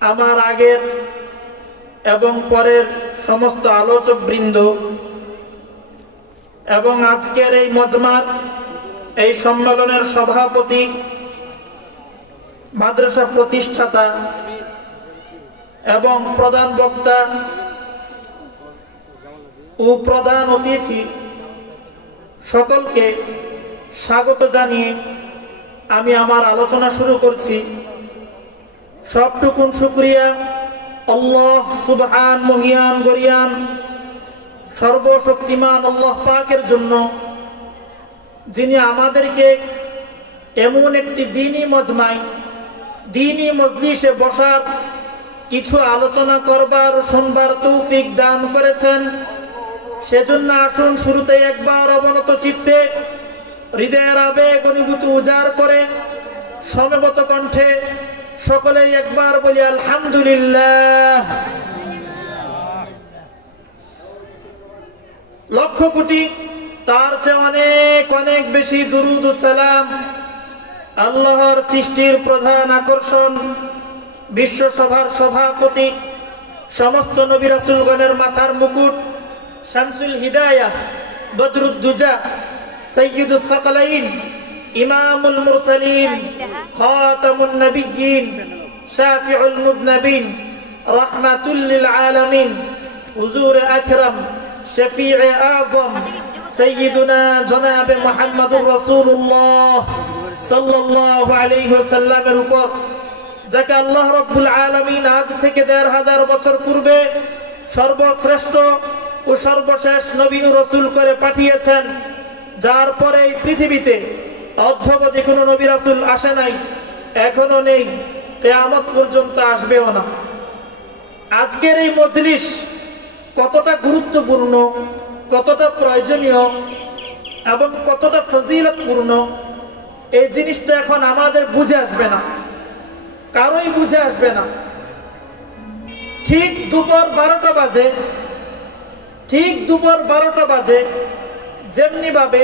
আমার আগের এবং পরের সমস্ত আলোচক বৃন্দ এবং আজকের এই মজমার এই সম্মেলনের সভাপতি, মাদ্রাসা প্রতিষ্ঠাতা এবং প্রধান বক্তা ও প্রধান অতিথি সকলকে স্বাগত জানিয়ে আমি আমার আলোচনা শুরু করছি। সবটুকুন শুকরিয়া আল্লাহ সুবহান মহিয়ান গরিয়ান সর্বশক্তিমান আল্লাহ পাকের জন্য, যিনি আমাদেরকে এমন একটি দ্বীনি মজমায়, দ্বীনি মজলিসে বসার, কিছু আলোচনা করবার ও শুনবার তৌফিক দান করেছেন। সেজন্য আসুন শুরুতে একবার অবনত চিত্তে হৃদয়ের আবেগ অনুভূতি উজাড় করে সমবেত কণ্ঠে সকলেই একবার বলি আলহামদুলিল্লাহ। লক্ষ কোটি তার চেয়ে অনেক অনেক বেশি দুরুদ ও সালাম আল্লাহর সৃষ্টির প্রধান আকর্ষণ, বিশ্বসভার সভাপতি, সমস্ত নবী রাসূলগণের মাথার মুকুট, শামসুল হিদায়াহ, বদরুদ্দুজা, সাইয়্যিদুস সাকালাইন, ইমামুল মুরসালিন, খাতামুন নবিয়্যিন, শাফিউল মুযনবিন, রাহমাতুল লিল আলামিন, হুজুর আকরাম, শফিয়ে আযম, সাইয়্যিদুনা জনাবে মুহাম্মদুর রাসূলুল্লাহ সাল্লাল্লাহু আলাইহি ওয়াসাল্লামের উপর, যাকে আল্লাহ রাব্বুল আলামিন আজ থেকে ১৫০০ বছর পূর্বে সর্বশ্রেষ্ঠ ও সর্বশেষ নবী ও রাসূল করে পাঠিয়েছেন, যার পরে এই পৃথিবীতে অদ্যাবধি কোনো নবী রাসূল আসে নাই, এখনো নেই, কিয়ামত পর্যন্ত আসবেও না। আজকের এই মজলিস কতটা গুরুত্বপূর্ণ, কতটা প্রয়োজনীয় এবং কতটা ফজিলতপূর্ণ, এই জিনিসটা এখন আমাদের বুঝে আসবে না, কারোই বুঝে আসবে না। ঠিক দুপুর 12টা বাজে, ঠিক দুপুর 12টা বাজে যেমনি ভাবে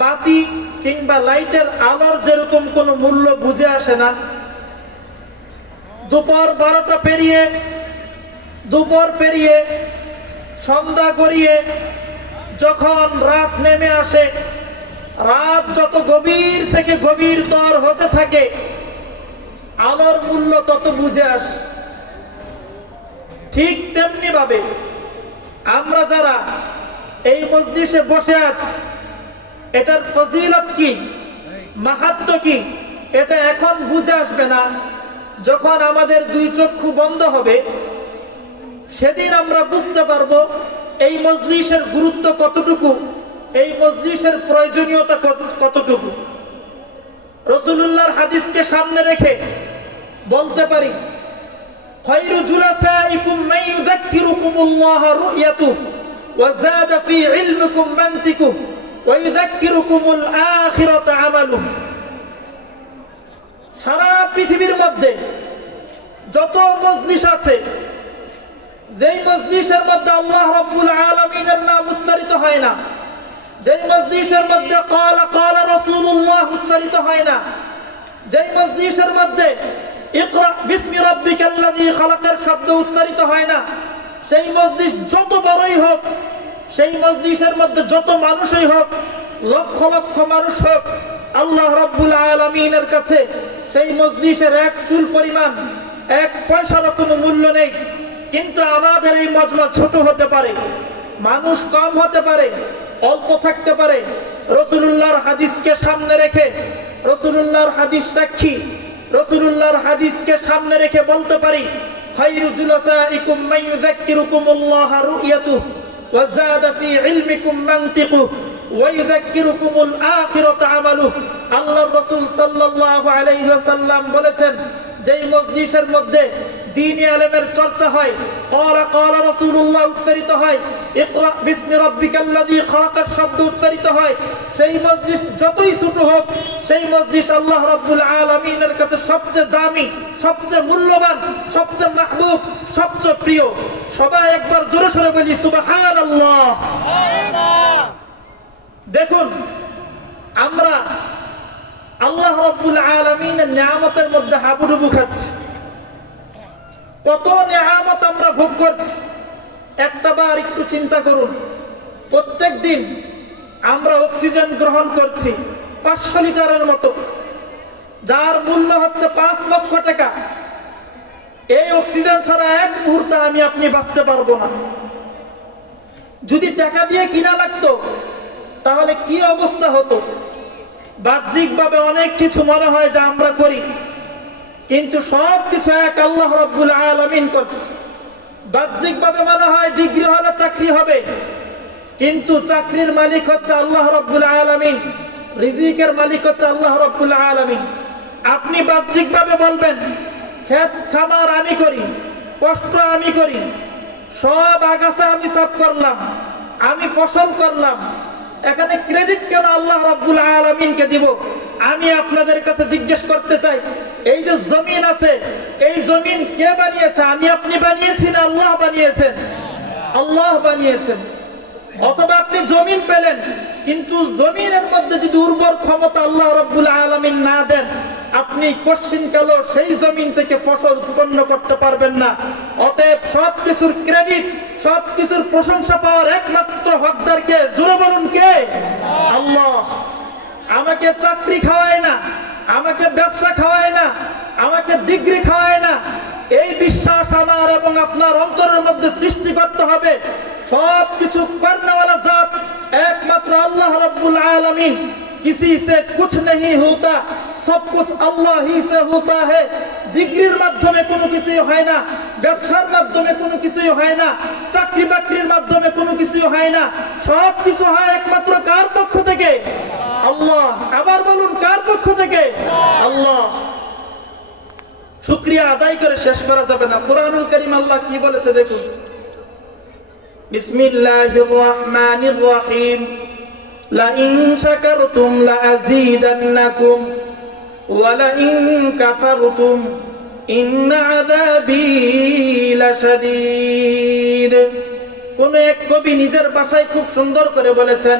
বাতি কিংবা লাইটের আলোর যেরকম কোনো মূল্য বুঝে আসে না, দুপুর 12টা পেরিয়ে, দুপুর পেরিয়ে সন্ধ্যা গড়িয়ে যখন রাত নেমে আসে, রাত যত গভীর থেকে গভীরতর হতে থাকে, আলোর মূল্য তত বুঝে আসে। ঠিক তেমনি ভাবে আমরা যারা এই মজলিসে বসে আছি, এটার ফজিলত কি, মাহাত্ম্য কি, এটা এখন বুঝে আসবে না। যখন আমাদের দুই চক্ষু বন্ধ হবে, সেদিন আমরা বুঝতে পারবো এই মজলিসের গুরুত্ব কতটুকু, এই মজলিসের প্রয়োজনীয়তা কতটুকু। রাসূলুল্লাহর হাদিসকে সামনে রেখে বলতে পারি, খায়রু জুলাসাইকুম মান ইউযাক্কিরুকুমুল্লাহ রুয়াতুহু ওয়া যাদা ফি ইলমিকুম মানতিকুহু ওয়া ইউযাক্কিরুকুমুল আখিরাতা আমালুহু। সারা পৃথিবীর মধ্যে যত মজলিস আছে, যেই মজলিসের মধ্যে আল্লাহ রাব্বুল আলামিনের নাম উচ্চারিত হয় না, যেই মজলিসের মধ্যে ক্বালা ক্বালা রাসূলুল্লাহ উচ্চারিত হয় না, যেই মজলিসের মধ্যে ইকরা বিসমি রাব্বিকাল্লাযী খালাকের শব্দ উচ্চারিত হয় না, সেই মজলিস যত বড়ই হোক, সেই মজলিসের মধ্যে যত মানুষই হোক, লক্ষ লক্ষ মানুষ হোক, আল্লাহ রাব্বুল আলামিনের কাছে সেই মজলিসের এক চুল পরিমাণ, এক পয়সারও কোনো মূল্য নেই। কিন্তু আমাদের এই মজমা ছোট হতে পারে, মানুষ কম হতে পারে, অল্প থাকতে পারে, রাসূলুল্লাহর হাদিসকে সামনে রেখে, রাসূলুল্লাহর হাদিস সাক্ষী, রাসূলুল্লাহর হাদিসকে সামনে রেখে বলতে পারি, খায়রু জুলাসাইকুম মান ইউযাক্কিরুকুমুল্লাহ রুয়াতুহু ওয়া যাদা ফি ইলমিকুম মানতিকুহু ওয়া ইউযাক্কিরুকুমুল আখিরাতা আমালুহু। আল্লাহর রাসূল সাল্লাল্লাহু আলাইহি ওয়াসাল্লাম বলেছেন, যেই মজলিসের মধ্যে দ্বীনি ইলমের চর্চা হয়, ক্বালা ক্বালা রাসূলুল্লাহ উচ্চারিত হয়, ইকরা বিসমি রাব্বিকাল্লাযী খালাকার শব্দ উচ্চারিত হয়, সেই মজলিস যতই ছোট হোক, সেই মজলিস আল্লাহ রাব্বুল আলামিনের কাছে সবচেয়ে দামি, সবচেয়ে মূল্যবান, সবচেয়ে মাহবুব, সবচেয়ে প্রিয়। সবাই একবার জোরে সোরে বলি সুবহানাল্লাহ। দেখুন, আমরা আল্লাহ রাব্বুল আলামিনের নিয়ামতের মধ্যে হাবুডুবু খাচ্ছি। কত নিয়ামত আমরা ভোগ করছি। একটা বার একটু চিন্তা করুন, প্রত্যেক দিন আমরা অক্সিজেন গ্রহণ করছি 500 লিটারের মতো, যার মূল্য হচ্ছে 5 লক্ষ টাকা। এই অক্সিজেন ছাড়া এক মুহূর্তে আমি আপনি বাঁচতে পারবো না। যদি টাকা দিয়ে কিনা লাগতো তাহলে কি অবস্থা হতো। বাহ্যিকভাবে অনেক কিছু মনে হয় যা আমরা করি, কিন্তু সব কিছু এক আল্লাহ রাব্বুল আলামিন করছে। বাহ্যিকভাবে মনে হয় ডিগ্রি হলে চাকরি হবে, কিন্তু চাকরির মালিক হচ্ছে আল্লাহ রাব্বুল আলামিন, রিজিকের মালিক হচ্ছে আল্লাহ রাব্বুল আলামিন। আপনি বাহ্যিকভাবে বলবেন ক্ষেত খামার আমি করি, কষ্ট আমি করি, সব আগাছা আমি সাফ করলাম, আমি ফসল করলাম, এখানে ক্রেডিট কেন আল্লাহ রাব্বুল আলামিনকে দিব? আমি আপনাদের কাছে জিজ্ঞেস করতে চাই, এই যে জমিন আছে, এই জমিন কে বানিয়েছে? আমি আপনি বানিয়েছি না আল্লাহ বানিয়েছেন? আল্লাহ বানিয়েছেন। অথবা আপনি জমিন পেলেন, কিন্তু জমিনের মধ্যে যদি উর্বর ক্ষমতা আল্লাহ রাব্বুল আলামিন না দেন, আপনি কোশ্চিনকালেও সেই জমিন থেকে ফসল উৎপন্ন করতে পারবেন না। অতএব সবকিছুর ক্রেডিট, সবকিছুর প্রশংসা পাওয়ার একমাত্র হকদার কে? জোরে বলুন কে? আল্লাহ। আমাকে চাকরি খাওয়ায় না, আমাকে ব্যবসা খাওয়ায় না, আমাকে ডিগ্রি খাওয়ায় না, এই বিশ্বাস আমার এবং আপনার অন্তরের মধ্যে সৃষ্টি করতে হবে। সবকিছু করনেওয়ালা জাত একমাত্র আল্লাহ রাব্বুল আলামিন। किसी से कुछ नहीं होता, सब कुछ अल्लाह ही से होता है। ডিগ্রির মাধ্যমে কোনো কিছুই হয় না, ব্যবসার মাধ্যমে কোনো কিছুই হয় না, চাকরি বাকরির মাধ্যমে কোনো কিছুই হয় না। সব কিছু হয় একমাত্র কার পক্ষ থেকে? আল্লাহ। আবার বলুন, কার পক্ষ থেকে? আল্লাহ। শুকরিয়া আদায় করে শেষ করা যাবে না। কুরআনুল কারীম আল্লাহ কি বলেছে দেখুন, বিসমিল্লাহির রহমানির রহিম, লাইন শাকারতুম লাযীদান্নাকুম ওয়া লাইন কাফারতুম ইন্না আযাবী লাশাদীদ। কোন এক কবি নিজের ভাষায় খুব সুন্দর করে বলেছেন,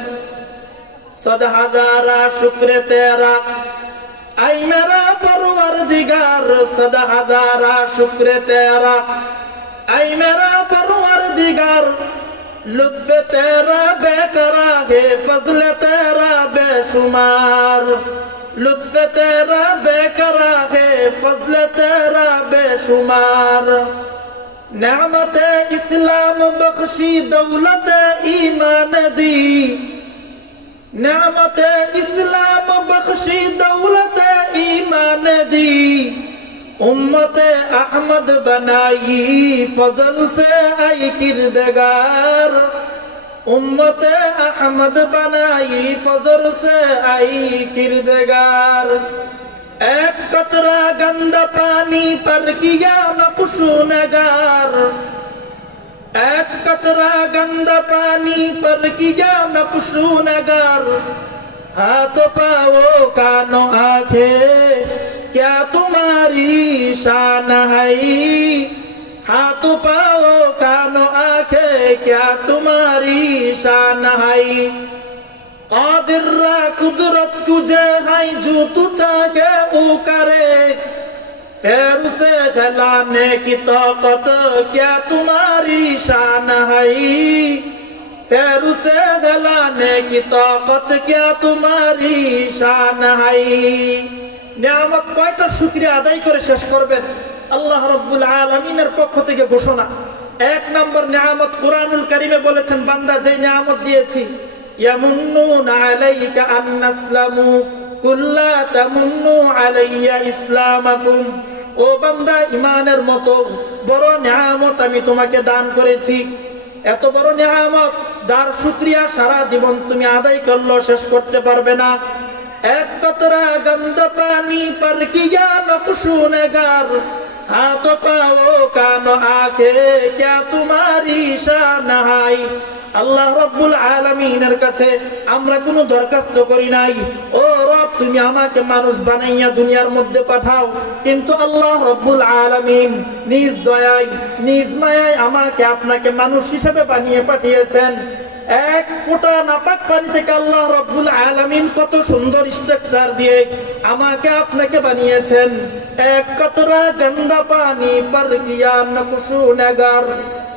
সদহাদারা শুকরে তেরা আই মেরা পরওয়ারদিগার, সদহাদারা শুকরে তেরা আই মেরা পরওয়ারদিগার, লুৎফে তেরা বেকরা হে ফজলে তেরা বেশুমার, লুৎফে তেরা বেকরা হে ফজলে তেরা বেশুমার। নেমতে ইসলাম বখশি দৌলতে ঈমান দি, नेमते इस्लाम बख्शी दौलते ईमान दी, उम्मते अहमद बनाई फजल से आई किरदगार, उम्मते अहमद बनाई फजल से आई किरदगार। एक कतरा गंदा पानी पर किया नक्शुनगार, एक कतरा गंदा पानी पर किया नक्शुनगार। हाथ पाओ कानो आंखें क्या तुम्हारी शान है, हाथ पाओ कानो आंखें क्या तुम्हारी शान है। कादिर रा कुदरत तुझे है जो तू चाहे वो करे, फिर उसे जलाने की ताकत क्या तुम्हारी शान है, फिर उसे जलाने की ताकत क्या तुम्हारी शान है। নিয়ামত কয়টার শুকরিয়া আদায় করে শেষ করবেন? আল্লাহ রাব্বুল আলামিনের পক্ষ থেকে ঘোষণা। এক নম্বর নিয়ামত কুরআনুল কারীমে বলেছেন, বান্দা যে নিয়ামত দিয়েছি, ইয়ামুন্নুনা আলাইকা আন্নাসলামু কুল্লা তামুন্নু আলাইয়া ইসলামাকুম। ও বান্দা, ঈমানের মতো বড় নিয়ামত আমি তোমাকে দান করেছি। এত বড় নিয়ামত যার শুকরিয়া সারা জীবন তুমি আদায় করলেও শেষ করতে পারবে না। এক কতরা গন্ধা পানি पर किया नक्शुनगार, हाथ पाओ कानो आंखें क्या तुम्हारी शान है। আল্লাহ রাব্বুল আলামিনের কাছে আমরা কোনো দরখাস্ত করি নাই, ও রব তুমি আমাকে মানুষ বানাইয়া দুনিয়ার মধ্যে পাঠাও, কিন্তু আল্লাহ রাব্বুল আলামিন নিজ দয়ায় নিজ মায়ায় আমাকে আপনাকে মানুষ হিসেবে বানিয়ে পাঠিয়েছেন। এক ফোঁটা নাপাক পানি থেকে আল্লাহ রাব্বুল আলামিন কত সুন্দর স্ট্রাকচার দিয়ে আমাকে আপনাকে বানিয়েছেন। এক কতরা গন্দা পানি পর কিয়া নকশু নগর,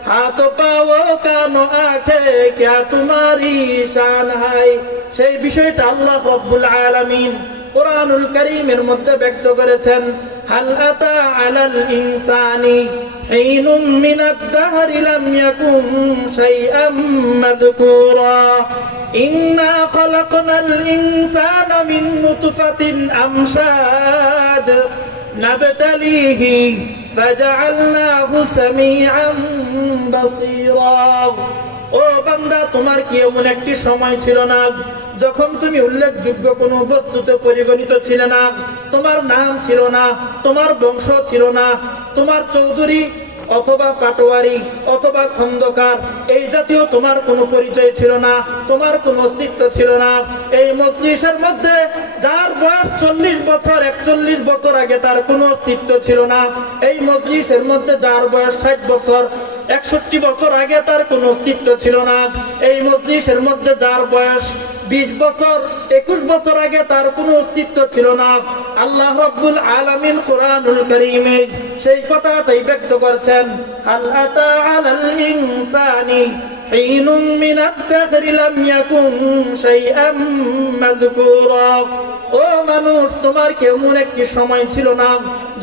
হাত পাও কানো আঁখে ক্যা তুমারি শান হায়। সেই বিষয়টা আল্লাহ রাব্বুল আলামিন কুরআনুল কারীমের মধ্যে ব্যক্ত করেছেন। হাল আতা আলাল ইনসানি হিনুম মিনাদ দাহরি লাম ইয়াকুম শাইআম মাযকুরা, ইন্না খালাকনাল ইনসানা মিন নুতফাতিন আমশাজ নাবতালিহি ফাজআলনাহু সামিআন বাসীরা। ও বান্দা, তোমার কি এমন একটি সময় ছিল না যখন তুমি উল্লেখযোগ্য কোনো বস্তুতে পরিগণিত ছিলে না? তোমার নাম ছিল না, তোমার বংশ ছিল না, তোমার চৌধুরী অথবা পাটোয়ারি অথবা খন্দকার এই জাতীয় তোমার কোনো পরিচয় ছিল না, তোমার কোনো অস্তিত্ব ছিল না। এই মজলিসের মধ্যে যার বয়স 40 বছর 41 বছর আগে তার কোনো অস্তিত্ব ছিল না। এই মজলিসের মধ্যে যার বয়স 60 বছর 61 বছর আগে তার কোনো অস্তিত্ব ছিল না। এই মজলিসের মধ্যে যার বয়স 20 বছর 21 বছর আগে তার কোনো অস্তিত্ব ছিল না। আল্লাহ রাব্বুল আলামিন কুরআনুল কারীমে সেই কথাটাই ব্যক্ত করছেন। হাল আতা আলাল ইনসানি হিনুম মিনাদ দাহরি লাম ইয়াকুম শাইআম মাযকুরা। ও মানুষ, তোমার কি এমন একটি সময় ছিল না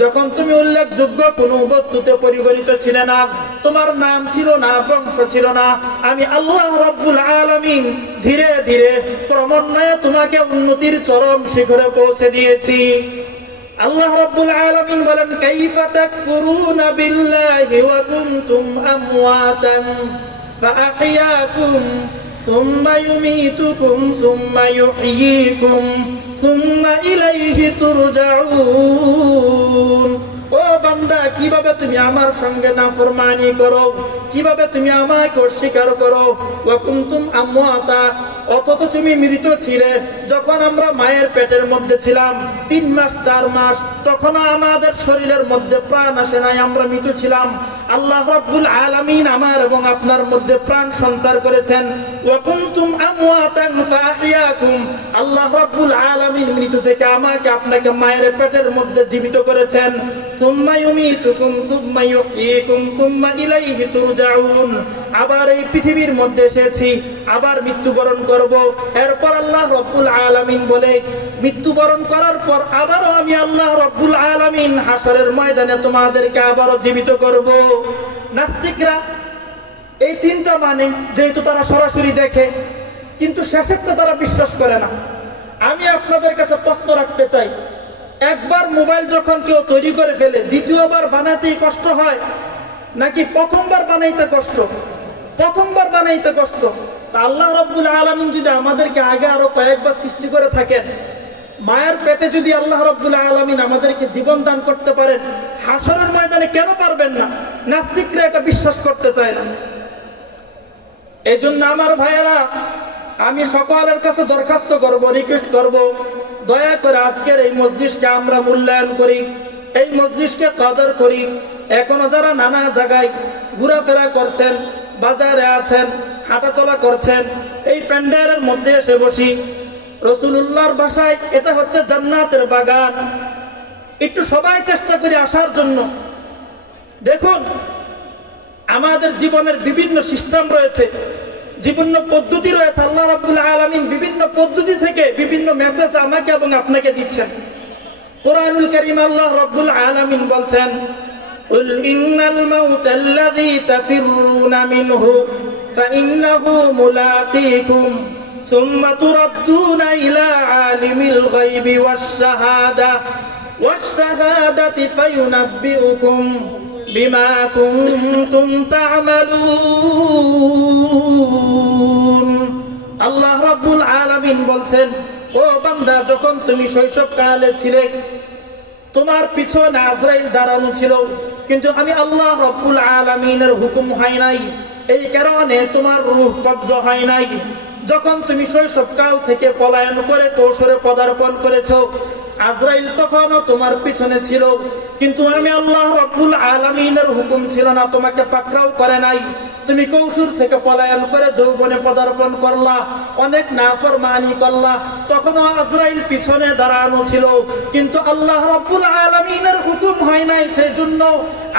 যখন তুমি উল্লেখযোগ্য কোনো বস্তুতে পরিগণিত ছিলে না, তোমার নাম ছিল না, বংশ ছিল না? আমি আল্লাহ রাব্বুল আলামিন ধীরে ধীরে ক্রমান্বয়ে তোমাকে উন্নতির চরম শিখরে পৌঁছে দিয়েছি। আল্লাহ রাব্বুল আলামিন বলেন, কাইফা তাকফুরুনা বিল্লাহি ওয়া কুনতুম আমওয়াতান ফাআহইয়াকুম সুম্মা ইউমীতুকুম সুম্মা ইউহয়ীকুম সুম্মা ইলাইহি তুরজাউন। ও বান্দা, কিভাবে তুমি আমার সঙ্গে নাফরমানি করো, কিভাবে তুমি আমাকে অস্বীকার করো? ওয়া কুনতুম আমওয়াতা, অথচ তুমি মৃত ছিলে যখন আমরা মায়ের পেটের মধ্যে ছিলাম 3 মাস 4 মাস, তখন আমাদের শরীরের মধ্যে প্রাণ আসে নাই, আমরা মৃত ছিলাম। আল্লাহ রাব্বুল আলামিন আমার এবং আপনার মধ্যে প্রাণ সঞ্চার করেছেন। ওয়া কুনতুম আমওয়াতান ফাআহইয়াকুম, আল্লাহ রাব্বুল আলামিন মৃত থেকে আমাকে আপনাকে মায়ের পেটের মধ্যে জীবিত করেছেন। সুম্মা ইউমীতুকুম সুম্মা ইউহয়ীকুম সুম্মা ইলাইহি তুরজাউন, আবার এই পৃথিবীর মধ্যে এসেছি, আবার মৃত্যুবরণ করব। এরপর আল্লাহ রাব্বুল আলামিন বলে, মৃত্যুবরণ করার পর আবারও আমি আল্লাহ রাব্বুল আলামিন হাসরের ময়দানে তোমাদেরকে আবারও জীবিত করব। নাস্তিকরা এই 3টা মানে যেহেতু তারা সরাসরি দেখে, কিন্তু শেষেরটা তারা বিশ্বাস করে না। আমি আপনাদের কাছে প্রশ্ন রাখতে চাই, একবার মোবাইল যখন কেউ তৈরি করে ফেলে দ্বিতীয়বার বানাতেই কষ্ট হয় নাকি প্রথমবার বানাইতে কষ্ট? প্রথমবার বানাইতে কষ্ট। তা আল্লাহ রাব্বুল আলামিন যদি আমাদেরকে আগে আরো কয়েকবার সৃষ্টি করে থাকেন, মায়ের পেটে যদি আল্লাহ রাব্বুল আলামিন আমাদেরকে জীবন দান করতে পারেন, হাসরের ময়দানে কেন পারবেন না? নাস্তিকরা এটা বিশ্বাস করতে চায় না। এই জন্য আমার ভাইয়েরা, আমি সকলের কাছে দরখাস্ত করব, রিকোয়েস্ট করব, দয়া করে আজকের এই মজলিসকে আমরা মূল্যায়ন করি, এই মজলিসকে কদর করি। এখনো যারা নানা জায়গায় ঘোরাফেরা করছেন, বাজারে আছেন, হাঁটাচলা করছেন, এই প্যান্ডেলের মধ্যে এসে বসি, রাসূলুল্লাহর ভাষায় এটা হচ্ছে জান্নাতের বাগান। একটু সবাই চেষ্টা করি আসার জন্য। দেখুন, আমাদের জীবনের বিভিন্ন সিস্টেম রয়েছে, বিভিন্ন পদ্ধতি রয়েছে। আল্লাহ রাব্বুল আলামিন বিভিন্ন পদ্ধতি থেকে বিভিন্ন মেসেজ আমাকে এবং আপনাকে দিচ্ছেন। কুরআনুল কারীম আল্লাহ রাব্বুল আলামিন বলছেন, কুল ইন্নাল মাউতাল্লাযী তাফিরুনা মিনহু ফাইন্নাহু মুলাকীকুম সুম্মা তুরাদ্দুনা ইলা আলিমিল গায়বি ওয়াশ-শাহাদাতি ফায়ুনাব্বিউকুম বিমা কুনতুম তা'মালুন। আল্লাহ রাব্বুল আলামিন বলছেন, ও বান্দা, যখন তুমি শৈশবকালে ছিলে তোমার পিছনে আজরাইল দাঁড়ানো ছিল, কিন্তু আমি আল্লাহ রাব্বুল আলামিনের হুকুম হয় নাই, এই কারণে তোমার রূহ কবজা হয় নাই। যখন তুমি শৈশবকাল থেকে পলায়ন করে কৌশলে পদার্পণ করেছো, আজরাইল তখনও তোমার পিছনে ছিল, কিন্তু আমি আল্লাহ রাব্বুল আলামিনের হুকুম ছিল না, তোমাকে পাকড়াও করে নাই। তুমি কৈশোর থেকে পলায়ন করে যৌবনে পদার্পণ করলা, অনেক নাফরমানি করলা, তখন আজরাইল পিছনে দাঁড়ানো ছিল, কিন্তু আল্লাহ রাব্বুল আলামিনের হুকুম হয় নাই, সেই জন্য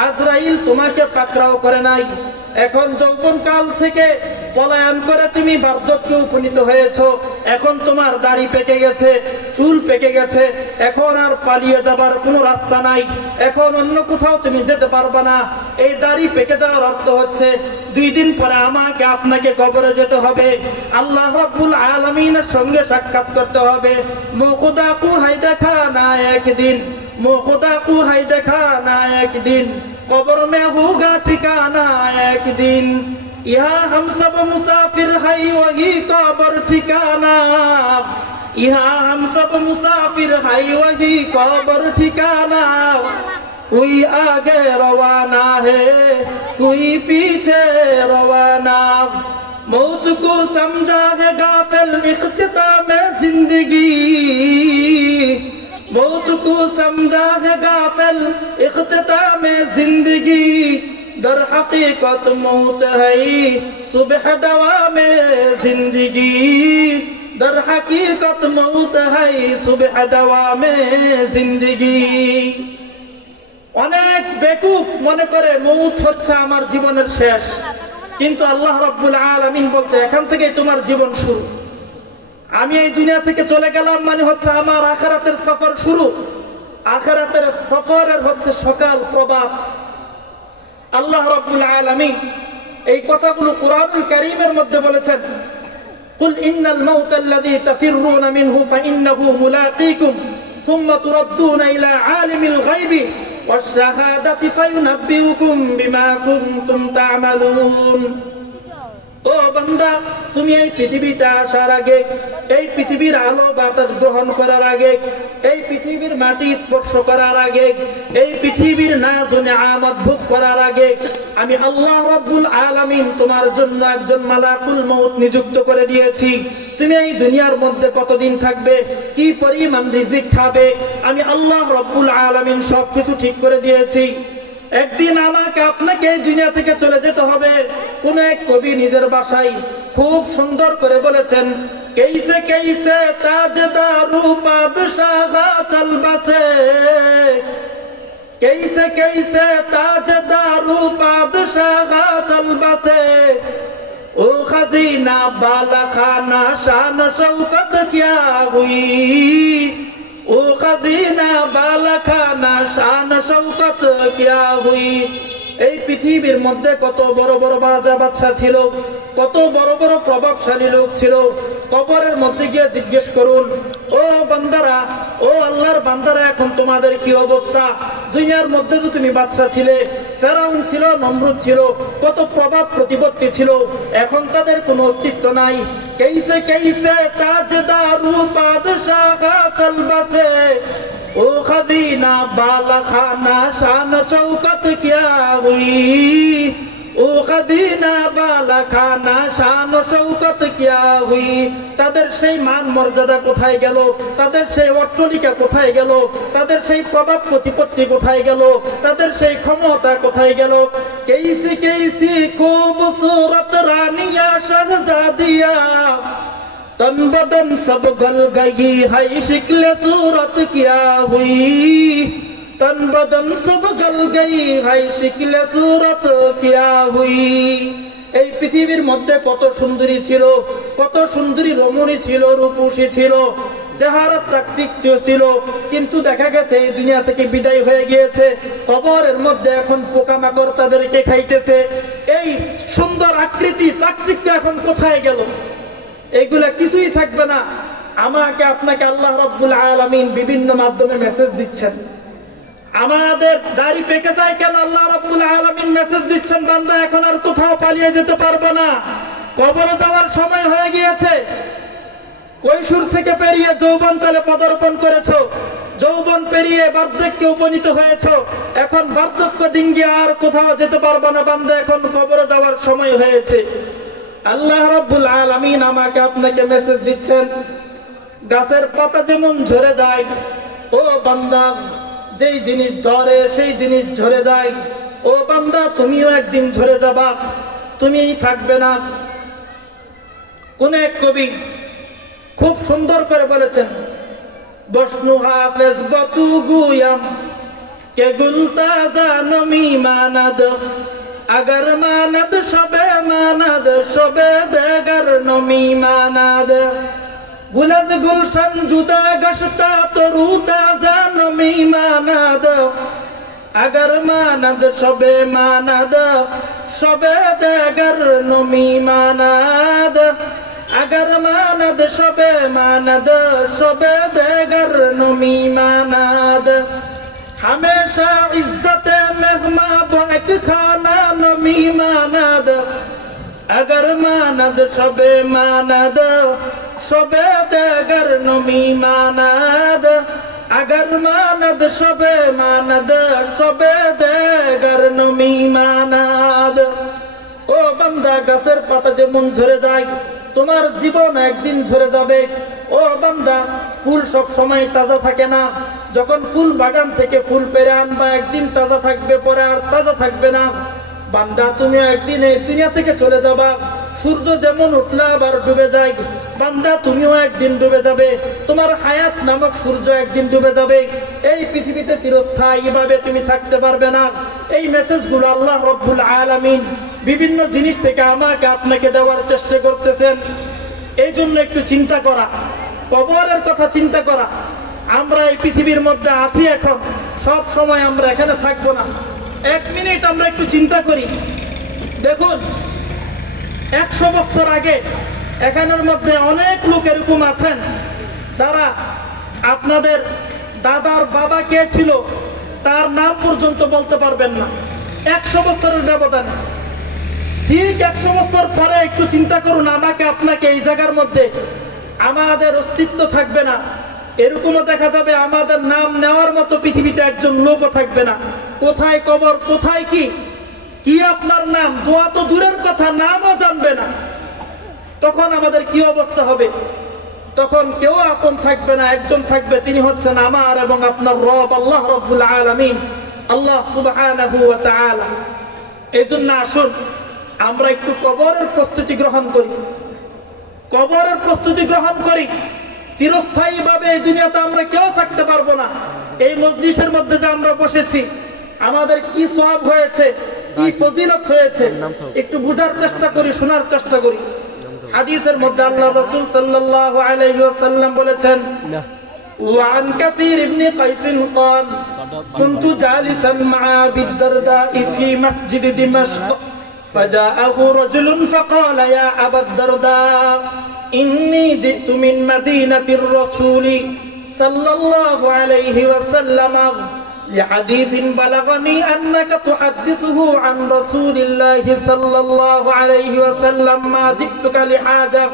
আজরাইল তোমাকে পাকড়াও করে নাই। এখন যৌবন কাল থেকে পলায়ন করে তুমি বার্ধক্যে উপনীত হয়েছো, এখন তোমার দাড়ি পেকে গেছে, চুল পেকে গেছে, এখন আর পালিয়ে যাবার কোনো রাস্তা নাই, এখন অন্য কোথাও তুমি যেতে পারবে না। এই দাড়ি পেকে যাওয়ার অর্থ হচ্ছে 2 দিন পরে আমাকে আপনাকে কবরে যেতে হবে, আল্লাহ রাব্বুল আলামিনের সঙ্গে সাক্ষাৎ করতে হবে। মুখদা কু হাই দেখা না একদিন, মুখদা কু হাই দেখা না একদিন, कब्र में होगा ठिकाना एक दिन, यहाँ हम सब मुसाफिर है वही कब्र ठिकाना, यहाँ हम सब मुसाफिर है वही कब्र ठिकाना, कोई आगे रवाना है कोई पीछे रवाना, मौत को समझा है गाफिल इख्तिताम जिंदगी, मौत को समझा है गाफिल इख्तिताम जिंदगी, दर हकीकत मौत है सुबह दवा में जिंदगी, दर हकीकत मौत है सुबह दवा में जिंदगी। অনেক বেকুব মনে করে মৌত হচ্ছে আমার জীবনের শেষ, কিন্তু আল্লাহ রাব্বুল আলামিন বলছে এখান থেকেই তোমার জীবন শুরু। আমি এই দুনিয়া থেকে চলে গেলাম মানে হচ্ছে আমার আখিরাতের সফর শুরু, আখিরাতের সফরের হচ্ছে সকাল প্রভাত। আল্লাহ রাব্বুল আলামিন এই কথাগুলো কোরআনুল কারীমের মধ্যে বলেছেন, কুল ইন্নাল মাউতাল্লাযী তাফিররুনা মিনহু ফাইন্নাহু মুলাকীকুম সুম্মা তুরাদ্দুনা ইলা আলিমিল গায়বি ওয়াশ শাহাদাতি ফায়ুনাব্বিউকুম বিমা কুনতুম তা'মালুন। ও বান্দা, তুমি এই পৃথিবীতে আসার আগে, এই পৃথিবীর আলো বাতাস গ্রহণ করার আগে, এই পৃথিবীর মাটি স্পর্শ করার আগে, এই পৃথিবীর নাজ ও নিয়ামত ভোগ করার আগে আমি আল্লাহ রাব্বুল আলামিন তোমার জন্য একজন মালাকুল মউত নিযুক্ত করে দিয়েছি। তুমি এই দুনিয়ার মধ্যে কতদিন থাকবে, কি পরিমাণ রিজিক খাবে, আমি আল্লাহ রাব্বুল আলামিন সবকিছু ঠিক করে দিয়েছি। একদিন আমাকে আপনাকে এই দুনিয়া থেকে চলে যেতে হবে। কোন এক কবি নিজের ভাষায় খুব সুন্দর করে বলেছেন, कैसे कैसे ताजदारू बादशाह चल बसे, कैसे कैसे ताजदारू बादशाह चल बसे, ओ खजीना बाला खाना शान शौकत क्या हुई, ओ खजीना बाला खाना शान शौकत क्या हुई। এই পৃথিবীর মধ্যে কত বড় বড় রাজা বাদশা ছিল, কত বড় বড় প্রভাবশালী লোক ছিল, কবরের মধ্যে গিয়ে জিজ্ঞেস করুন, ও বান্দারা, ও আল্লাহর বান্দারা, এখন তোমাদের কি অবস্থা? দুনিয়ার মধ্যে তো তুমি বাদশা ছিলে, ফেরাউন ছিল, নমরুদ ছিল, কত প্রভাব প্রতিপত্তি ছিল, এখন তাদের কোনো অস্তিত্ব নাই। कैसे कैसे ताजदारू बादशाह चल बसे, ओ खदीना बाला खाना शान शौकत क्या हुई, ओ खदीना बाला खाना शान शौकत क्या हुई। তাদের সেই মান মর্যাদা কোথায় গেল, তাদের সেই অট্টালিকা কোথায় গেল, তাদের সেই প্রভাব প্রতিপত্তি কোথায় গেল, তাদের সেই ক্ষমতা কোথায় গেল। कैसी कैसी खूबसूरत रानिया शहजादिया, तन बदन सब गल गई है शिक्ल सूरत क्या हुई, तन बदन सब गल गई है शिक्ल सूरत क्या हुई। এই পৃথিবীর মধ্যে কত সুন্দরী ছিল, কত সুন্দরী রমণী ছিল, রূপসী ছিল, চেহারা চাকচিক্য ছিল, কিন্তু দেখা গেছে এই দুনিয়া থেকে বিদায় হয়ে গিয়েছে। কবরের মধ্যে এখন পোকামাকড় তাদেরকে খাইতেছে। এই সুন্দর আকৃতি চাকচিক্য এখন কোথায় গেল? এগুলা কিছুই থাকবে না। আমাকে আপনাকে আল্লাহ রাব্বুল আলামিন বিভিন্ন মাধ্যমে মেসেজ দিচ্ছেন। আমাদের দাড়ি পেকে যায় কেন? আল্লাহ রাব্বুল আলামিন মেসেজ দিচ্ছেন, বান্দা এখন আর কোথাও পালিয়ে যেতে পারবে না, কবরে যাওয়ার সময় হয়ে গিয়েছে। কৈশোর থেকে পেরিয়ে যৌবনকালে পদার্পণ করেছো, যৌবন পেরিয়ে বার্ধক্যে উপনীত হয়েছো, এখন বার্ধক্য ডিঙ্গিয়ে আর কোথাও যেতে পারবে না, বান্দা এখন কবরে যাওয়ার সময় হয়েছে। আল্লাহ রাব্বুল আলামিন আমাকে আপনাকে মেসেজ দিচ্ছেন, গাছের পাতা যেমন ঝরে যায়, ও বান্দা, যেই জিনিস ধরে সেই জিনিস ঝরে যায়, ও বান্দা তুমিও একদিন ঝরে যাবা। তুমি থাকবে না। কোন এক কবি খুব সুন্দর করে বলেছেন, বসনু হাফেজ বতু গুয়াম কে গুলতাজা নমি মানাদ, अगर मानद शबे मानद शबे देगर नमी मानद, गुलद गुलशन जुदा गश्ता तरू ताजा नमी मानद, अगर मानद शबे मानद शबे देगर नमी मानद, अगर मानद शबे मानद शबे देगर नमी मानद, हमेशा इज्जत मेहमा बहक खाना नमी मानद, अगर मानद शबे मानद शबे देगर नमी मानद, अगर मानद शबे मानद शबे देगर नमी मानद। ओ बंदा गाছের পাতা যেমন ঝরে যায় তোমার জীবন একদিন ঝরে যাবে। ও বান্দা ফুল সব সময় তাজা থাকে না, যখন ফুল বাগান থেকে ফুল পেরে আনবা একদিন তাজা থাকবে, পরে আর তাজা থাকবে না। বান্দা তুমি একদিন এই দুনিয়া থেকে চলে যাবা, সূর্য যেমন উঠলে আবার ডুবে যায়, বান্দা তুমিও একদিন ডুবে যাবে, তোমার হায়াত নামক সূর্য একদিন ডুবে যাবে। এই পৃথিবীতে চিরস্থায়ীভাবে তুমি থাকতে পারবে না। এই মেসেজগুলো আল্লাহ রব্বুল আলামিন বিভিন্ন জিনিস থেকে আমাকে আপনাকে দেওয়ার চেষ্টা করতেছেন। এই জন্য একটু চিন্তা করা, কবরের কথা চিন্তা করা। আমরা এই পৃথিবীর মধ্যে আছি, এখন সব সময় আমরা এখানে থাকবো না। এক মিনিট আমরা একটু চিন্তা করি। দেখুন 100 বছর আগে এখানের মধ্যে অনেক লোক এরকম আছেন যারা আপনাদের দাদার বাবা কে ছিল তার নাম পর্যন্ত বলতে পারবেন না, 100 বছরের ব্যবধানে। ঠিক 100 বছর পরে একটু চিন্তা করুন, আমাকে আপনাকে এই জায়গার মধ্যে আমাদের অস্তিত্ব থাকবে না। এরকমও দেখা যাবে আমাদের নাম নেওয়ার মতো পৃথিবীতে একজন লোকও থাকবে না। কোথায় কবর, কোথায় কি কি আপনার নাম, দোয়া তো দূরের কথা, নামও জানবে না। তখন আমাদের কি অবস্থা হবে? তখন কেউ আপন থাকবে না, একজন থাকবে, তিনি হচ্ছেন আমার এবং আপনার রব আল্লাহ রব্বুল আলামিন, আল্লাহ সুবহানাহু ওয়া তাআলা। এজন্য আসুন আমরা একটু কবরের প্রস্তুতি গ্রহণ করি, কবরের প্রস্তুতি গ্রহণ করি। চিরস্থায়ীভাবে এই দুনিয়াতে আমরা কেউ থাকতে পারবো না। এই মজলিসের মধ্যে যে আমরা বসেছি, আমাদের কি সওয়াব হয়েছে, কি ফজিলত হয়েছে, একটু বুঝার চেষ্টা করি, শোনার চেষ্টা করি। হাদিসের মধ্যে আল্লাহ রাসূল সাল্লাল্লাহু আলাইহি ওয়াসাল্লাম বলেছেন, وعن كثير بن قيس قال كنت جالسا مع أبي الدرداء في مسجد دمشق فجاءه رجل فقال يا أبا الدرداء إني جئت من مدينة الرسول صلى الله عليه وسلم لحديث بلغني أنك تحدثه عن رسول الله صلى الله عليه وسلم ما جئتك لحاجة.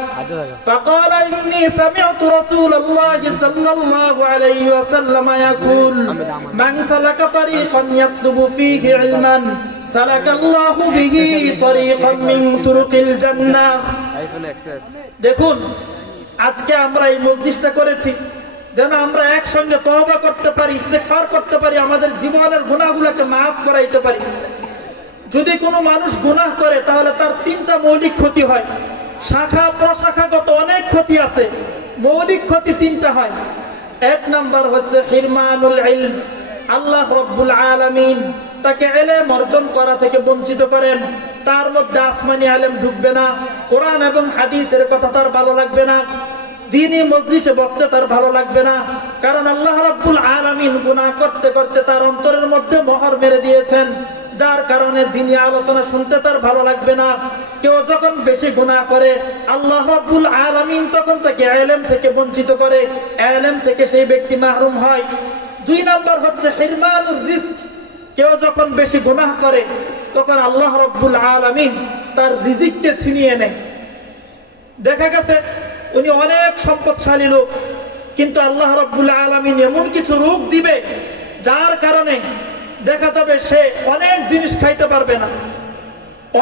فقال إني سمعت رسول الله صلى الله عليه وسلم يقول من سلك طريقا يطلب فيه علما سلك الله به طريقا من طرق الجنة. দেখুন আজকে আমরা এই মজলিসটা করেছি যেন আমরা একসঙ্গে তওবা করতে পারি, ইস্তেগফার করতে পারি, আমাদের জীবনের গুনাহগুলোকে মাফ করাইতে পারি। যদি কোনো মানুষ গুনাহ করে তাহলে তার 3টা মৌলিক ক্ষতি হয়। শাখা প্রশাখাগত অনেক ক্ষতি আছে, মৌলিক ক্ষতি 3টা হয়। 1 নাম্বার হচ্ছে হিরমানুল ইলম, আল্লাহ রব্বুল আলামিন তাকে ইলম অর্জন করা থেকে বঞ্চিত করেন। তার মধ্যে আসমানি ইলম ঢুকবে না, কোরআন এবং হাদিসের কথা তার ভালো লাগবে না, দ্বীনি মজলিসে বসতে তার ভালো লাগবে না। কারণ আল্লাহ রাব্বুল আলামিন গুনাহ করতে করতে তার অন্তরের মধ্যে মোহর মেরে দিয়েছেন, যার কারণে দ্বীনি আলোচনা শুনতে তার ভালো লাগবে না। কেউ যখন বেশি গুনাহ করে আল্লাহ রাব্বুল আলামিন তখন তাকে ইলম থেকে বঞ্চিত করে, ইলম থেকে সেই ব্যক্তি মাহরুম হয়। 2 নাম্বার হচ্ছে হিরমানুর রিজক, কেউ যখন বেশি গুনাহ করে তখন আল্লাহ রাব্বুল আলামিন তার রিজিককে ছিনিয়ে নেয়। দেখা গেছে উনি অনেক সম্পদশালী লোক, কিন্তু আল্লাহ রাব্বুল আলামিন এমন কিছু রোগ দিবে যার কারণে দেখা যাবে সে অনেক জিনিস খাইতে পারবে না,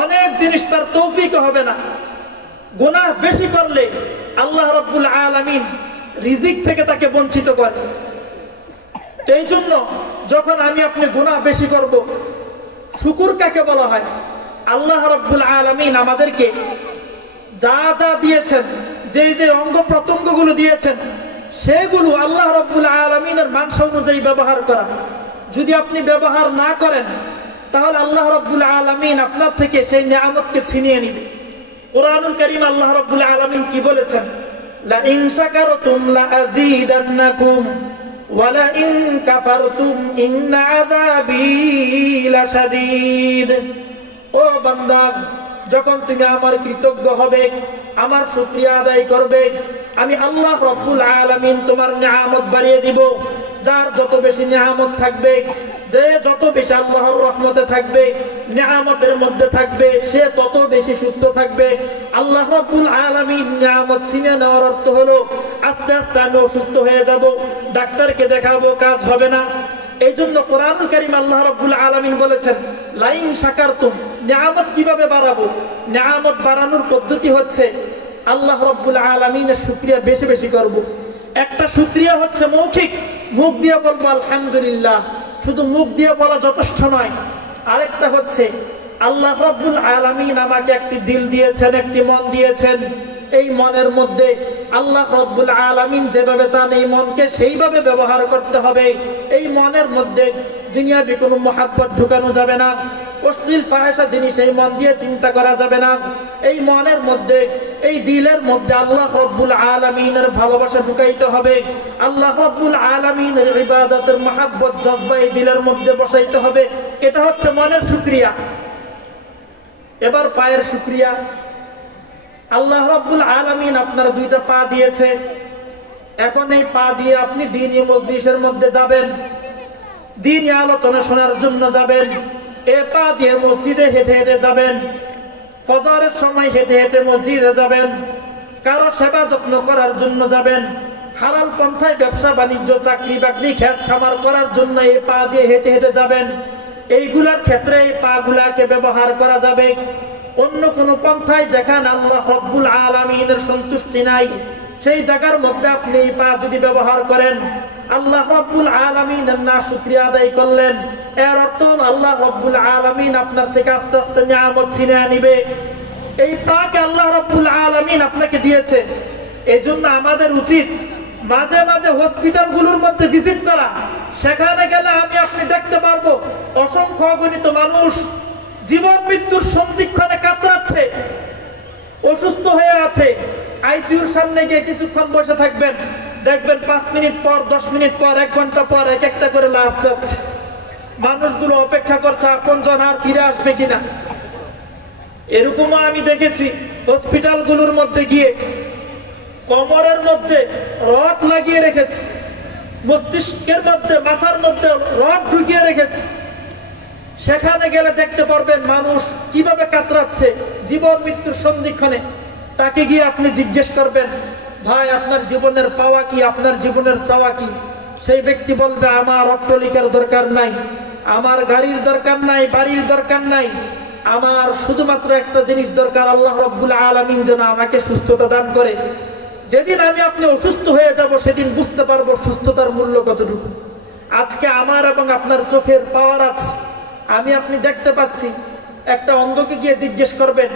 অনেক জিনিস তার তৌফিক হবে না। গুনাহ বেশি করলে আল্লাহ রাব্বুল আলামিন রিজিক থেকে তাকে বঞ্চিত করে। এই জন্য যখন আমি আপনি গুনাহ বেশি করব, শুকর কাকে বলা হয়? আল্লাহ রাব্বুল আলামিন আমাদেরকে যা যা দিয়েছেন, যে যে অঙ্গ প্রত্যঙ্গগুলো দিয়েছেন, সেগুলো আল্লাহ রাব্বুল আলামিনের মানসা অনুযায়ী ব্যবহার করা। যদি আপনি ব্যবহার না করেন তাহলে আল্লাহ রাব্বুল আলামিন আপনার থেকে সেই নিয়ামতকে ছিনিয়ে নেবে। কুরআনুল কারীম আল্লাহ রাব্বুল আলামিন কি বলেছেন? লা ইন শাকারতুম লা আযীদান্নাকুম ওয়া লা ইন কাফারতুম ইন্না আযাবী লাশাদীদ। ও বান্দা, যখন তুমি আমার কৃতজ্ঞ হবে, আমার শুকরিয়া আদায় করবে, আমি আল্লাহ রাব্বুল আলামিন তোমার নিয়ামত বাড়িয়ে দিব। যার যত বেশি নিয়ামত থাকবে, যে যত বেশি আল্লাহর রহমতে থাকবে, নিয়ামতের মধ্যে থাকবে, সে তত বেশি সুস্থ থাকবে। আল্লাহ রাব্বুল আলামিন নিয়ামত ছিনিয়ে নেওয়ার অর্থ হলো আস্তে আস্তে আমি অসুস্থ হয়ে যাব, ডাক্তারকে দেখাবো, কাজ হবে না। এই জন্য কোরআনুল কারীম আল্লাহ রাব্বুল আলামিন বলেছেন লা ইন শাকারতুম, নিয়ামত কিভাবে বাড়াবো? নিয়ামত বাড়ানোর পদ্ধতি হচ্ছে আল্লাহ রাব্বুল আলামিনের শুকরিয়া বেশি বেশি করব। একটা শুকরিয়া হচ্ছে মৌখিক, মুখ দিয়ে বলবো আলহামদুলিল্লাহ, শুধু মুখ দিয়ে বলা যথেষ্ট নয়। আরেকটা হচ্ছে আল্লাহ রাব্বুল আলামিন আমাকে একটি দিল দিয়েছেন, একটি মন দিয়েছেন। এই মনের মধ্যে আল্লাহ রাব্বুল আলামিন যেভাবে চান এই মনকে সেইভাবে ব্যবহার করতে হবে। এই মনের মধ্যে দুনিয়াবি কোনো মহাব্বত ঢুকানো যাবে না, অশ্লীল ফাহিশা জিনিস এই মন দিয়ে চিন্তা করা যাবে না। এই মনের মধ্যে, এই দিলের মধ্যে আল্লাহ রাব্বুল আলামিনের ভালোবাসা ঢুকাইতে হবে। আল্লাহ রাব্বুল আলামিনের ইবাদতের মহাব্বত জজবা এই দিলের মধ্যে বসাইতে হবে। এটা হচ্ছে মনের শুকরিয়া। এবার পায়ের শুকরিয়া। আল্লাহ রাব্বুল আলামিন আপনার দুইটা পা দিয়েছে, এখন এই পা দিয়ে আপনি দ্বীনি মজলিসের মধ্যে যাবেন, দ্বীনি আলোচনা শোনার জন্য যাবেন। এ পা দিয়ে মসজিদে হেঁটে হেঁটে যাবেন, ফজরের সময় হেঁটে হেঁটে মসজিদে যাবেন, কারো সেবা যত্ন করার জন্য যাবেন, হালাল পন্থায় ব্যবসা বাণিজ্য, চাকরি বাকরি, ক্ষেত খামার করার জন্য এই পা দিয়ে হেঁটে হেঁটে যাবেন। এইগুলার ক্ষেত্রে এই পা গুলাকে ব্যবহার করা যাবে। অন্য কোন পন্থায় যেখানে আল্লাহ রাব্বুল আলামিনের সন্তুষ্টি নাই, সেই জায়গার মধ্যে আপনি এই পা যদি ব্যবহার করেন, আল্লাহ রাব্বুল আলামিনের না শুকরিয়া আদায় করলেন, এর অর্থ আল্লাহ রাব্বুল আলামিন আপনার থেকে আস্তে আস্তে নিয়ামত ছিনিয়ে নিবে। এই পাকে আল্লাহ রাব্বুল আলামিন আপনাকে দিয়েছে। এই জন্য আমাদের উচিত মাঝে মাঝে হসপিটালগুলোর মধ্যে ভিজিট করা। সেখানে গেলে আমি আপনি দেখতে পারবো অসংখ্য অগণিত মানুষ জীবন মৃত্যুর সন্ধিক্ষণে কাতরাচ্ছে, অসুস্থ হয়ে আছে। আইসিইউর সামনে গিয়ে কিছুক্ষণ বসে থাকবেন, দেখবেন 5 মিনিট পর, 10 মিনিট পর, 1 ঘন্টা পর এক একটা করে লাশ যাচ্ছে। মানুষগুলো অপেক্ষা করছে আপনজন আর ফিরে আসবে কিনা। এরকমও আমি দেখেছি হসপিটালগুলোর মধ্যে গিয়ে কোমরের মধ্যে রড লাগিয়ে রেখেছে, মস্তিষ্কের মধ্যে, মাথার মধ্যে রড ঢুকিয়ে রেখেছে। সেখানে গেলে দেখতে পারবেন মানুষ কিভাবে কাতরাচ্ছে জীবন মৃত্যুর সন্ধিক্ষণে। তাকে গিয়ে আপনি জিজ্ঞেস করবেন, ভাই আপনার জীবনের পাওয়া কি, আপনার জীবনের চাওয়া কি? সেই ব্যক্তি বলবে, আমার অট্টালিকার দরকার নাই, আমার গাড়ির দরকার নাই, বাড়ির দরকার নাই, আমার শুধুমাত্র একটা জিনিস দরকার, আল্লাহ রাব্বুল আলামিন যেন আমাকে সুস্থতা দান করে। যেদিন আমি আপনি অসুস্থ হয়ে যাব সেদিন বুঝতে পারবো সুস্থতার মূল্য কতটুকু। আজকে আমার এবং আপনার চোখের পাওয়ার আছে, আমি আপনি দেখতে পাচ্ছি। একটা অন্ধকে গিয়ে জিজ্ঞেস করবেন,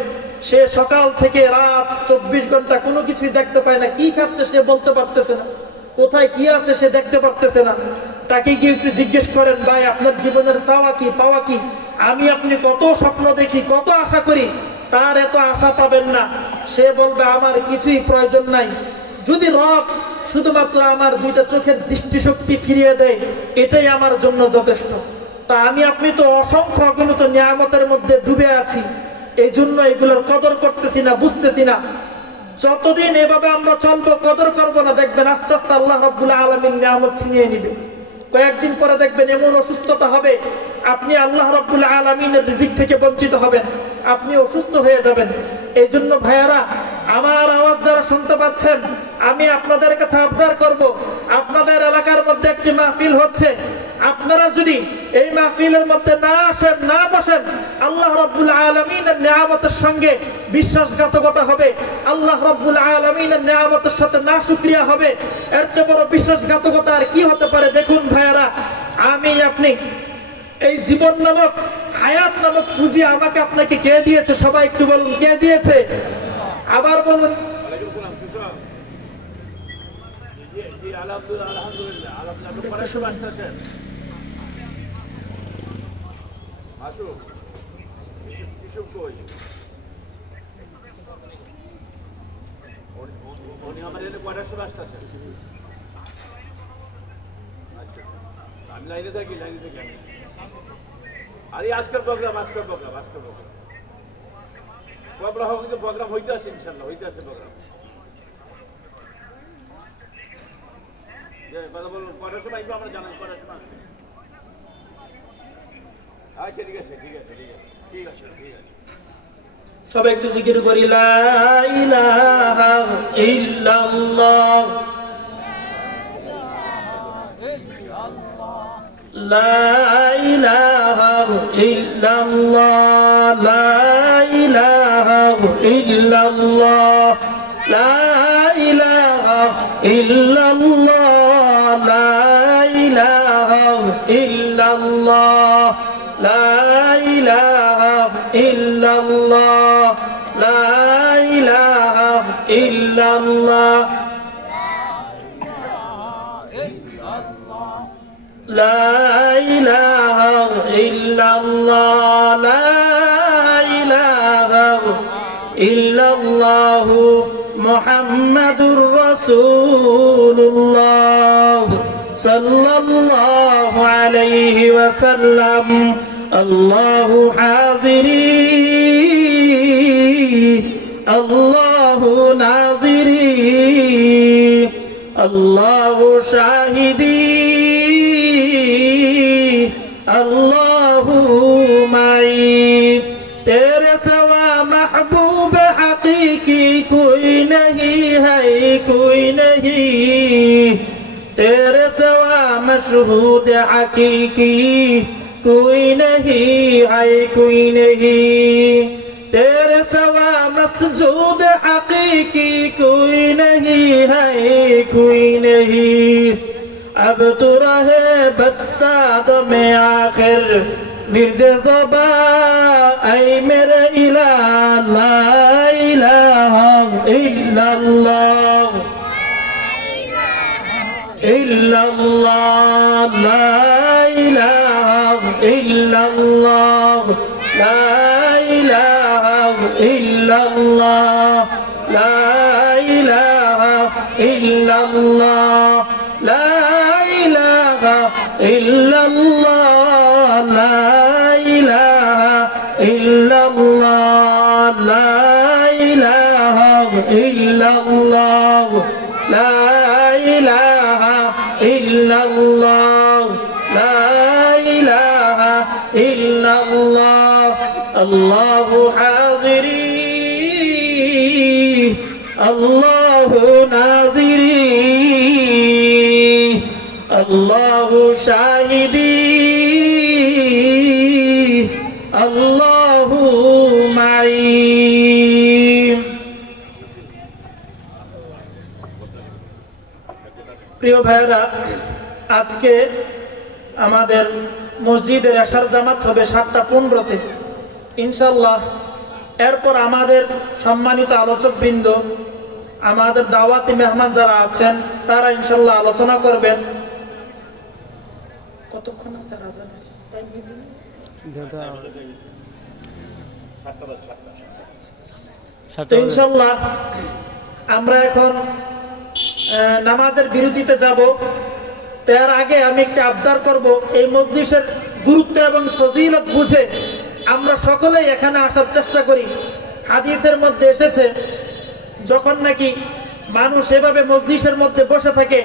সে সকাল থেকে রাত 24 ঘন্টা কোনো কিছুই দেখতে পায় না, কি খাচ্ছে সে বলতে পারতেছে না, কোথায় কি আছে সে দেখতে পারতেছে না। তাকে গিয়ে একটু জিজ্ঞেস করেন, ভাই আপনার জীবনের চাওয়া কি, পাওয়া কি? আমি আপনি কত স্বপ্ন দেখি, কত আশা করি, তার এত আশা পাবেন না। সে বলবে আমার কিছুই প্রয়োজন নাই, যদি রব শুধুমাত্র আমার দুইটা চোখের দৃষ্টিশক্তি ফিরিয়ে দেয় এটাই আমার জন্য যথেষ্ট। তা আমি আপনি তো অসংখ্য অগণিত নিয়ামতের মধ্যে ডুবে আছি, এই জন্য এগুলোর কদর করতেছি না, বুঝতেছি না। যতদিন এভাবে আমরা চলবো, কদর করবো না, দেখবেন আস্তে আস্তে আল্লাহ রাব্বুল আলামিন নিয়ামত ছিনিয়ে নিবে। কয়েকদিন পরে দেখবেন এমন অসুস্থতা হবে, আপনি আল্লাহ রাব্বুল আলামিনের রিজিক থেকে বঞ্চিত হবেন, আপনি অসুস্থ হয়ে যাবেন। এই জন্য ভাইয়ারা, আমার আওয়াজ যারা শুনতে পাচ্ছেন, আমি আপনাদের কাছে আবদার করব, আপনাদের এলাকার মধ্যে একটি মাহফিল হচ্ছে, আপনারা যদি এই মাহফিলের মধ্যে না আসেন, না বসেন, আল্লাহ রাব্বুল আলামিনের নিয়ামতের সঙ্গে বিশ্বাসঘাতকতা হবে, আল্লাহ রাব্বুল আলামিনের নিয়ামতের সাথে না শুকরিয়া হবে। এর চেয়ে বড় বিশ্বাসঘাতকতা আর কি হতে পারে? দেখুন ভাইয়ারা, আমি আপনি এই জীবন নামক হায়াত নামক পুঁজি আমাকে আপনাকে কে দিয়েছে? সবাই একটু বলুন, কে দিয়েছে? আবার বলুন। আমি লাইনে থাকি আরে আজকের প্রোগ্রাম কিন্তু প্রোগ্রাম হইতে আছে, ইনশাল্লাহ হইতে আছে প্রোগ্রাম। কথা বলুন, কটার সময় আমরা জানাই, কটার সময়? আচ্ছা ঠিক আছে। সবাই একটু জিকির করি, লা ইলাহা ইল্লাল্লাহ, লা ইলাহা ইল্লাল্লাহ, লা ইলাহা ইল্লাল্লাহ, লা ইলাহা ইল্লাল্লাহ, লা ইলাহা ইল্লাল্লাহ, লা ইলাহা ইল্লাল্লাহ, লা ইলাহা ইল্লাল্লাহ, লা ইলাহা ইল্লাল্লাহ, লা ইলাহা ইল্লাল্লাহ, মুহাম্মাদুর রাসূলুল্লাহ সাল্লাল্লাহু আলাইহি ওয়াসাল্লাম। আল্লাহু হাজিরি, আল্লাহু নাজিরি, আল্লাহু শাহিদি, अल्लाहु माई। तेरे सिवा महबूब हकीकी कोई नहीं है, कोई नहीं। तेरे सिवा मशहूद हकीकी कोई नहीं है, कोई नहीं। तेरे सिवा मसजूद हकीकी कोई नहीं है, कोई नहीं। अब तो रहे बस्ता में आखिर विरद ज़बा, ऐ मेरे इलाह, ला इलाहा इल्लल्लाह, इल्लल्लाह, ला इलाहा इल्लल्लाह, ला इलाहा इल्लल्लाह, ला इलाहा इल्लल्लाह, ला इलाहा इल्लल्लाह, ला इलाहा इल्लल्लाह, ला इलाहा इल्लल्लाह, ला इलाहा इल्लल्लाह, ला इलाहा इल्लल्लाह। अल्लाहु हाज़िरी, अल्लाहु नाज़िरी, अल्लाहु शाहिदी, अल्लाहु माई। প্রিয় ভাইরা, আজকে আমাদের মসজিদের এশার জামাত হবে 7:15-তে ইনশাআল্লাহ। এরপর আমাদের সম্মানিত আলোচক বৃন্দ, আমাদের দাওয়াতি মেহমান যারা আছেন তারা ইনশাআল্লাহ আলোচনা করবেন। কতক্ষণ আছে আজানের টাইম হয়েছে? তো ইনশাআল্লাহ আমরা এখন নামাজের বিরতিতে যাব। তার আগে আমি একটা আবদার করব, এই মজলিসের গুরুত্ব এবং ফজিলত বুঝে আমরা সকলেই এখানে আসার চেষ্টা করি। হাদিসের মধ্যে এসেছে, যখন নাকি মানুষ এভাবে মজলিসের মধ্যে বসে থাকে,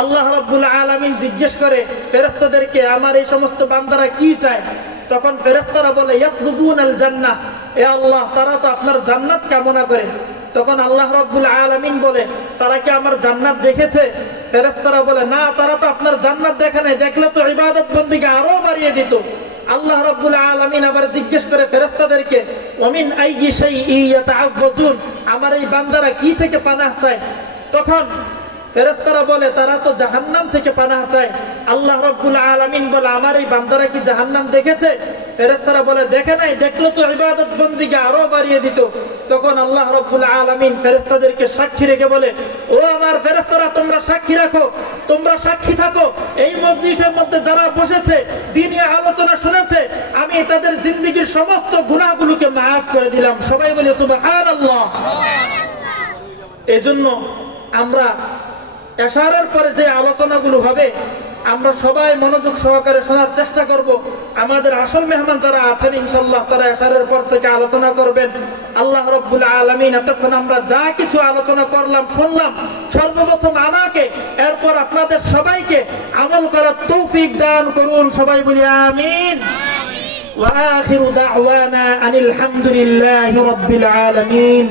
আল্লাহ রাব্বুল আলামিন জিজ্ঞেস করে ফেরেশতাদেরকে, আমার এই সমস্ত বান্দারা কি চায়? তখন ফেরেশতারা বলে, ইয়াতলুবুনাল জান্নাহ, এ আল্লাহ, তারা তো আপনার জান্নাত কামনা করে। তখন আল্লাহ রাব্বুল আলামিন বলে, তারা কি আমার জান্নাত দেখেছে? ফেরেশতারা বলে, না, তারা তো আপনার জান্নাত দেখে নাই, দেখলে তো ইবাদত বন্দেগী আরো বাড়িয়ে দিত। আল্লাহ রাব্বুল আলামিন আবার জিজ্ঞেস করে ফেরেশতাদেরকে, ওয়ামিন আইয়ি শাইইন ইয়াতাআওয়াযুন, আমার এই বান্দারা কি থেকে পানাহ চায়? তখন ফেরেশতারা বলে, তারা তো জাহান্নাম থেকে পানাহ চায়। আল্লাহ রাব্বুল আলামিন বলে, আমার এই বান্দারা কি জাহান্নাম দেখেছে? ফেরেশতারা বলে দেখে নাই, দেখলে তো ইবাদত বন্দিকে আরো বাড়িয়ে দিত। তখন আল্লাহ রাব্বুল আলামিন ফেরেশতাদেরকে সাক্ষী রেখে বলে, ও আমার ফেরেশতারা, তোমরা সাক্ষী রাখো, তোমরা সাক্ষী থাকো, এই মজলিসের মধ্যে যারা বসেছে, দ্বীনি আলোচনা শুনেছে, আমি তাদের জিন্দেগীর সমস্ত গুনাহগুলোকে মাফ করে দিলাম। সবাই বলে সুবহানাল্লাহ। এজন্য আমরা এশারের পরে যে আলোচনাগুলো হবে আমরা সবাই মনোযোগ সহকারে শোনার চেষ্টা করব। আমাদের আসল মেহমান যারা আছেন ইনশাআল্লাহ তারা এশারের পর থেকে আলোচনা করবেন। আল্লাহ রাব্বুল আলামিন এতক্ষণ আমরা যা কিছু আলোচনা করলাম শুনলাম, সর্বপ্রথম আমাকে, এরপর আপনাদের সবাইকে আমল করার তৌফিক দান করুন। সবাই বলি আমিন। ওয়া আখিরু দাওয়ানা আনিল হামদুলিল্লাহি রাব্বিল আলামিন।